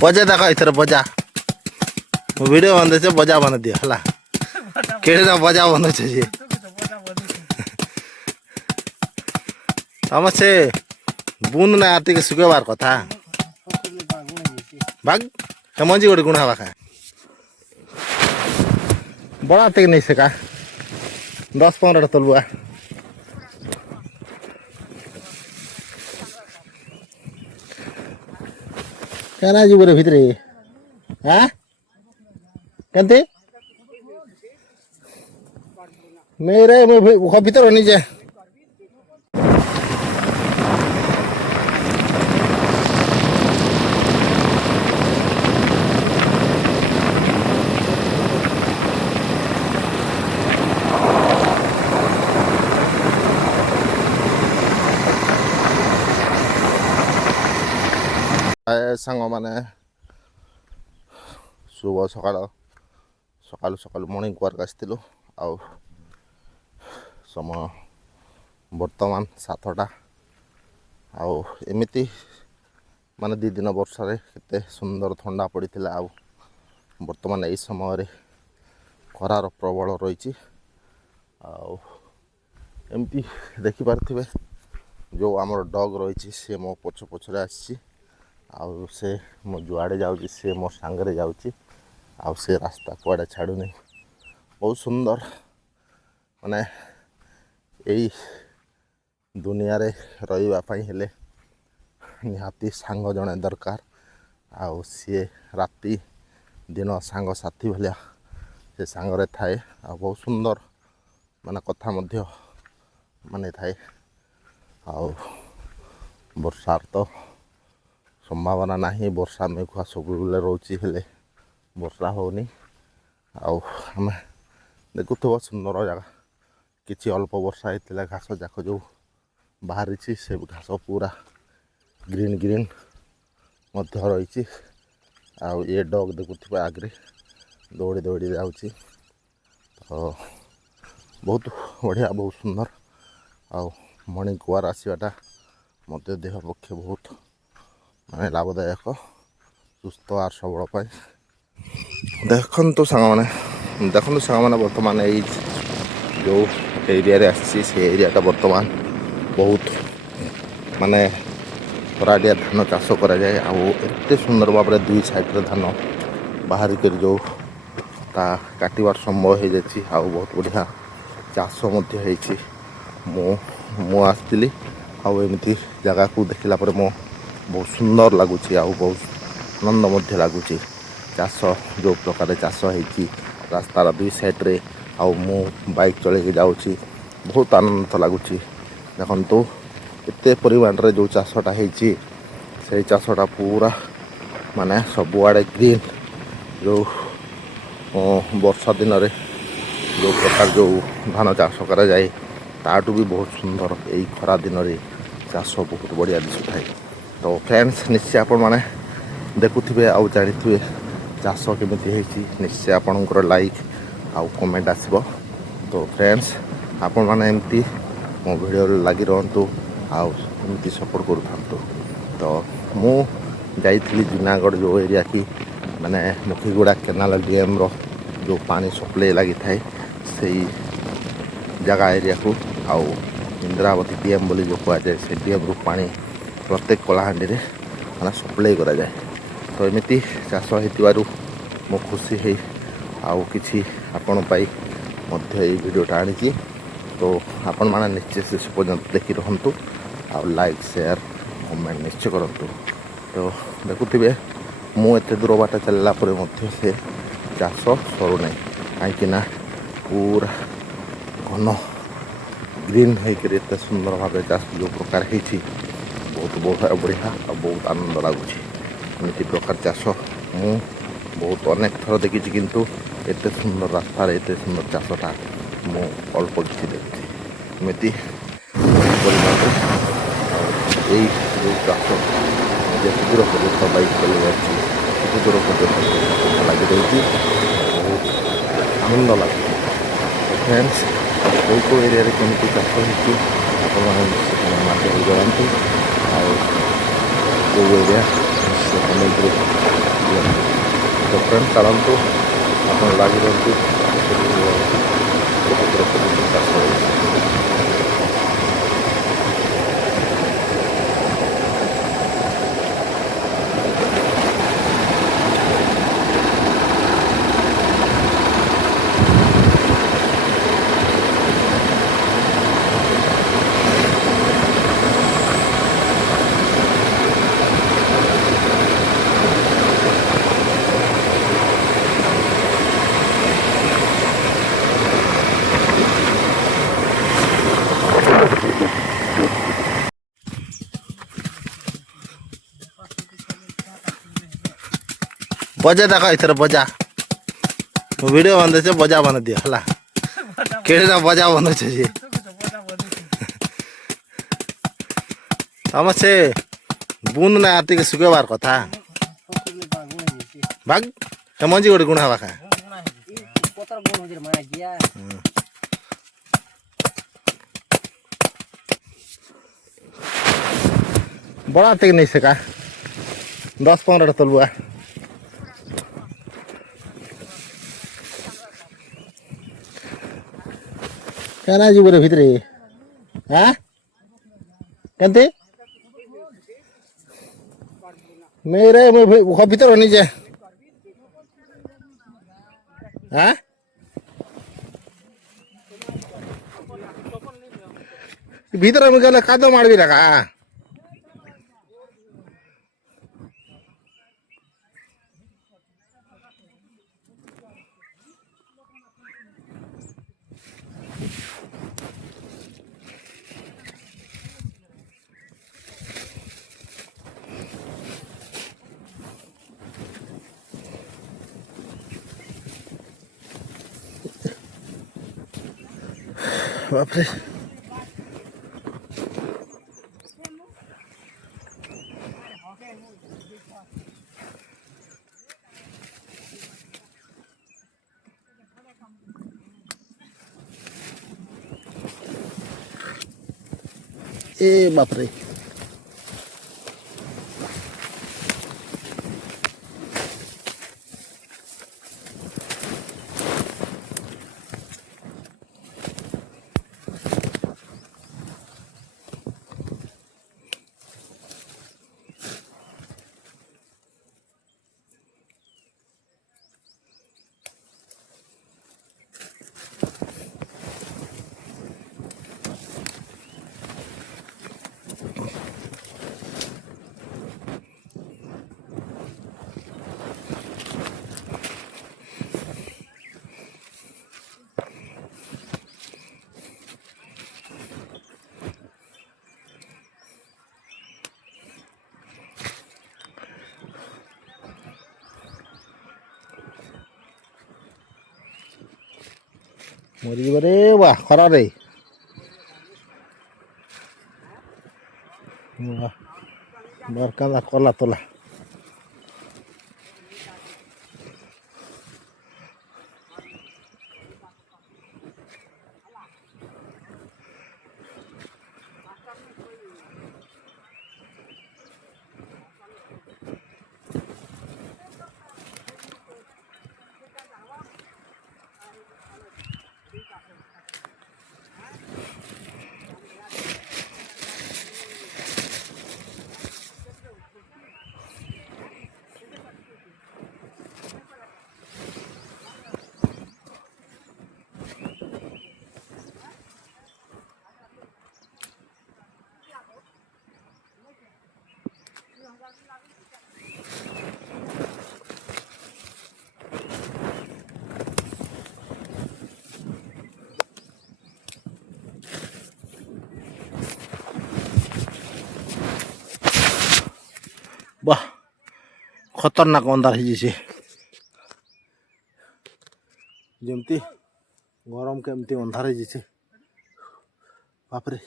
बजा देख एथर बजा वीडियो बनते बजा बन दियो हला केड़ा बजा बन छे हम से बुन ना आती सुखेबार कथा भाग मंजी गोटे गुण हवा खा बड़ा तक नहीं सका 10-15 तलबुआ क्या जी बोले भितरे हाँ कहते नहीं रे मैं भीतर होनी जाए सांग मैंने शुभ सकाल सकाल सकाल मॉर्निंग वर्क आसलु आउ समय बर्तमान 7टा आउ एमती माने 2 दिन वर्षा केते सुंदर ठंडा पड़ी आउ बर्तमान यही समय खरार प्रबल रही आउ एमती देखिपारे जो आमर डग रही सी मो पछ पछरे आसी आउ से मो जुआड़े जाऊँगी सी मो सांगरे जाऊँगी आउ से रास्ता कुआड़े छाड़ुनी बहुत सुंदर माने यही दुनिया रे रही हेले निहाती सांग जड़े दरकार आउ सी राति दिन सांग साथी भाया से सांगरे थाए आ बहुत सुंदर माने कथा मध्य माने थाए आउ वर्षार तो संभावना नहीं वर्षा मेघुआ सब रोचे हेले वर्षा होनी आम देखुव सुंदर जगह किसी अल्प वर्षा होता घास जाक जो बाहरी से घास पूरा ग्रीन ग्रीन मध्य रही आउ ये डग देखुव आगे दौड़ी दौड़ी जाऊँगी तो बहुत बढ़िया बहुत सुंदर आउ मॉर्निंग वार आसवाटा मत देह पक्षे बहुत माने लाभदायक सुस्थ आर सबल देखु सांग मैंने बर्तमान यही जो एरिया से एरियाटा बर्तमान बहुत माने खराडिया धान चाष कराए आते सुंदर भाव में 2 साइड धान बाहर कर जो काटार संभव हो जाए आउ बहुत बढ़िया चाष मु आसती आमती जगह को देखला मो बहुत सुंदर लगुच बहुत आनंद लगुच चाष जो प्रकार चाष होती रास्तार 2 साइड्रे आउ मु बाइक चल जाऊँगी बहुत आनंद लगुच देखु एत परिमाण रे जो चाषटा होती से चाषटा पूरा माने सबुआड़े ग्रीन जो वर्षा दिन रे जो प्रकार जो धान चाष कराए ताठू भी बहुत सुंदर यही खरा दिन रे चाष बहुत बढ़िया दिशुए तो फ्रेंड्स निश्चय आपण मैंने देखुवे आउ जानी चाष केमी निश्चय आपणकर लाइक आउ कमेंट आसब तो फ्रेंड्स आपण मैंने एमती मो वीडियो लगी रुहतु आउ एमती सपोर्ट करूँ तो मु जाइली जूनागढ़ जो एरिया की माने मुखीगुड़ा केनाल डैम रो जो पानी सप्लाई लगी थाए से जगह एरिया को आउ इंद्रावती डैम बोली जो कहुए से डैम रु पानी प्रत्येक कलाहांडी रे माने सप्लाई करा जाए तो एमती चाष हो मो खुशी है आउ किछि आपण पाई मध्य ये वीडियोटा आनी तो आपण माने निश्चय से पर्यंत देखी रुहतु आउ लाइक शेयर कमेंट निश्चय करूँ तो देखुवे मुझे दूर बाट चलला से चाष सरुना कहीं पूरा घन ग्रीन होते सुंदर भाव चाष जो प्रकार होती बहुत बढ़िया और बहुत आनंद लगुच एमती प्रकार चाष मु बहुत अनेक थर देखी किंतु एत सुंदर रास्तार एत सुंदर चाषटा मु अल्प किसी देखी एमती यही जो चाष जिते दूर पर्यटन बाइक चल जाती दूर पर्यटन लगी रही बहुत आनंद लगे फ्रेंड्स कौ एरिया केमती चाष होती आप जनातु एरिया ଟିକେ କମେଇକରି ଦିଅନ୍ତୁ। ତ ଫ୍ରେଣ୍ଡ ଚାଲନ୍ତୁ ଆପଣ ଲାଗି ରୁହନ୍ତୁ କେମିତି ଚାଷ ହେଉଛି। बजा देखो इधर बजा वीडियो बंद से बजा बना दिया हला केड़ा बजा बनो छे जी हम से बुन ना आती के सुकेबार कथा भाग मंजी गोटे गुणा बाखा बड़ा तक नहीं सका 10-15 तलुआ क्या जी बोले भीतर हाँ कहते नहीं रे मैं भीतर होनी जाए हाँ भीतर में गले कादो मार भी रखा बाप रे ए बाप रे मरी बरे वाह खरा रे बरका कला तोला वाह खतरनाक अंधार हो जमती गरम केमती अंधार हो बाप रे।